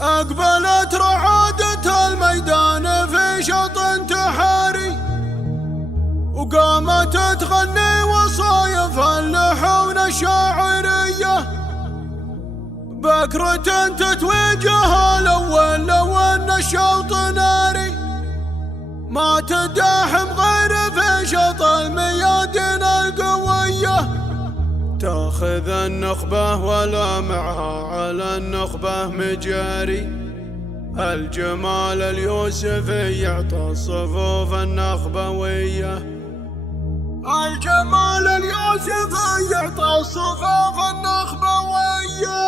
أقبلت رعادة الميدان في شوط انتحاري، وقامت تغني وصايف اللحون الشاعرية. بكرة تتوجه الأول لو أن الشوط ناري، ما تداحم غير في شوط الميادين القوية. تاخذ النخبة ولا معها على النخبة مجاري، الجمال اليوسفي يعطى الصفوف النخبوية. الجمال اليوسفي يعطى الصفوف النخبوية.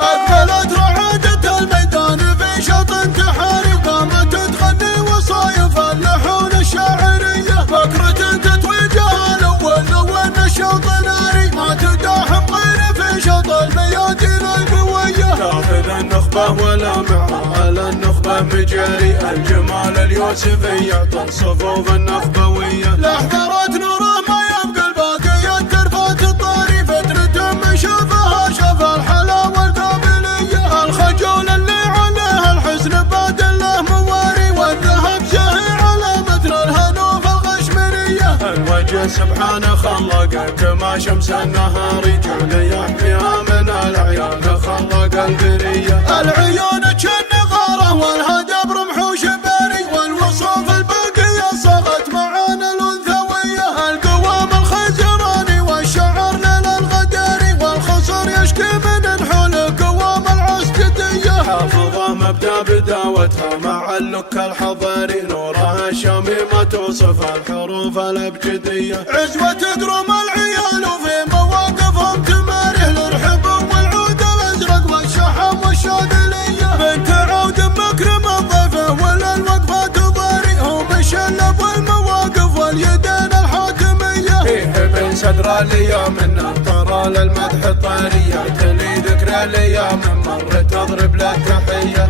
أقبلت رعادة الميدان في شوط انتحاري، وقامت تغني وصايف اللحون الشاعرية. بكرة تتوجه الأول لو أن الشوط ناري، ما تداحم غير في شوط الميادين القوية. تاخذ النخبة ولا معها على النخبة مجاري، الجمال اليوسفي يعطى الصفوف النخبوية. لحظرت نوره ما يبقى الباقي الترفات الطاري، فترة من شافها شاف الحلاوة القابلية. الخجول اللي عليه الحزن بادل له مواري، والذهب زاهي على مثل الهنوف الغشمرية. الوجه سبحانه خلقه كما شمس النهار، جعل يحميها من العيان خلق البرية. العيون كالنغارة والهدب رمح وشباري، والوصوف الباقية صغت معانا الأنثوية. القوام الخزراني والشعر ليل الغداري، والخصر يشكي من نحول قوام العسكدية. حافظة مبدأ بداوتها مع اللك الحضاري، نورها الشامي ما توصف الحروف الأبجدية. عزوة تقرم العيال وفي مواقفهم تماريه، الارحب والعود الازرق والشحم والشاذلية. بنت عود مكرم الضيفه ولا الوقفات ضاري، هو مشلب والمواقف واليدين الحاتمية. فيه بين صدر الايام من الطرى للمدح الطارية، تلي ذكرى الايام من مر تضرب له تحية.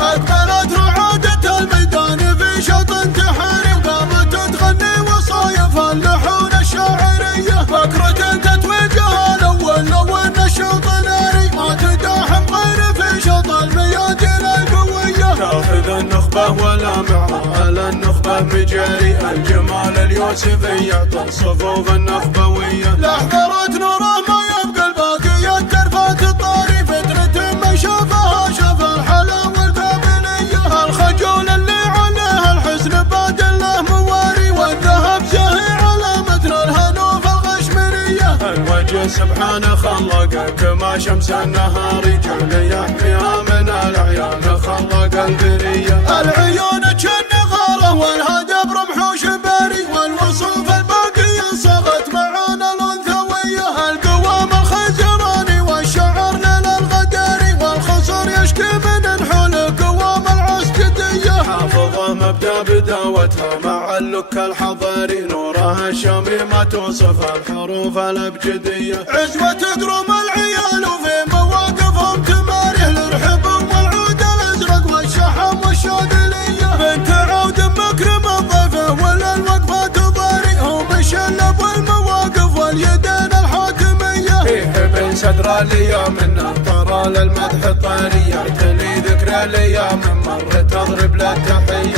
أقبلت رعادة الميدان في شوط انتحاري، وقامت تغني وصايف اللحون الشاعرية. بكرة تتوجه الأول لو أن الشوط ناري، ما تداحم غير في شوط الميادين القوية. تاخذ النخبة ولا معها على النخبة مجاري، الجمال اليوسفي يعطى الصفوف النخبوية. لحظرت نوره ما يبقى الباقي الترفات الطاري، فترة من شافها شاف الحلاوة القابلية. الخجول اللي عليه الحزن بادل له مواري، والذهب زاهي على مثل الهنوف الغشمرية. الوجه سبحانه خلقه كما شمس النهار، جعل يحميها من العيان خلق البرية. العيون كالنغارة والهدب رمح وشباري، والوصوف الباقية صغت معانا الأنثوية. القوام الخزراني والشعر ليل الغداري، والخصر يشكي من نحول قوام العسكدية. حافظة مبدأ بداوتها مع اللك الحضاري، نورها الشامي ما توصف الحروف الأبجدية. عزوة تقرم العيال وفي مواقفهم تماريه، الارحب والعود الازرق والشحم والشاذلية. بنت عود مكرم الضيفه ولا الوقفات ضاري، هو مشلب والمواقف واليدين الحاتمية. فيه بين صدر الايام من الطرى للمدح الطارية، تلي ذكرى الايام من مر تضرب له تحية.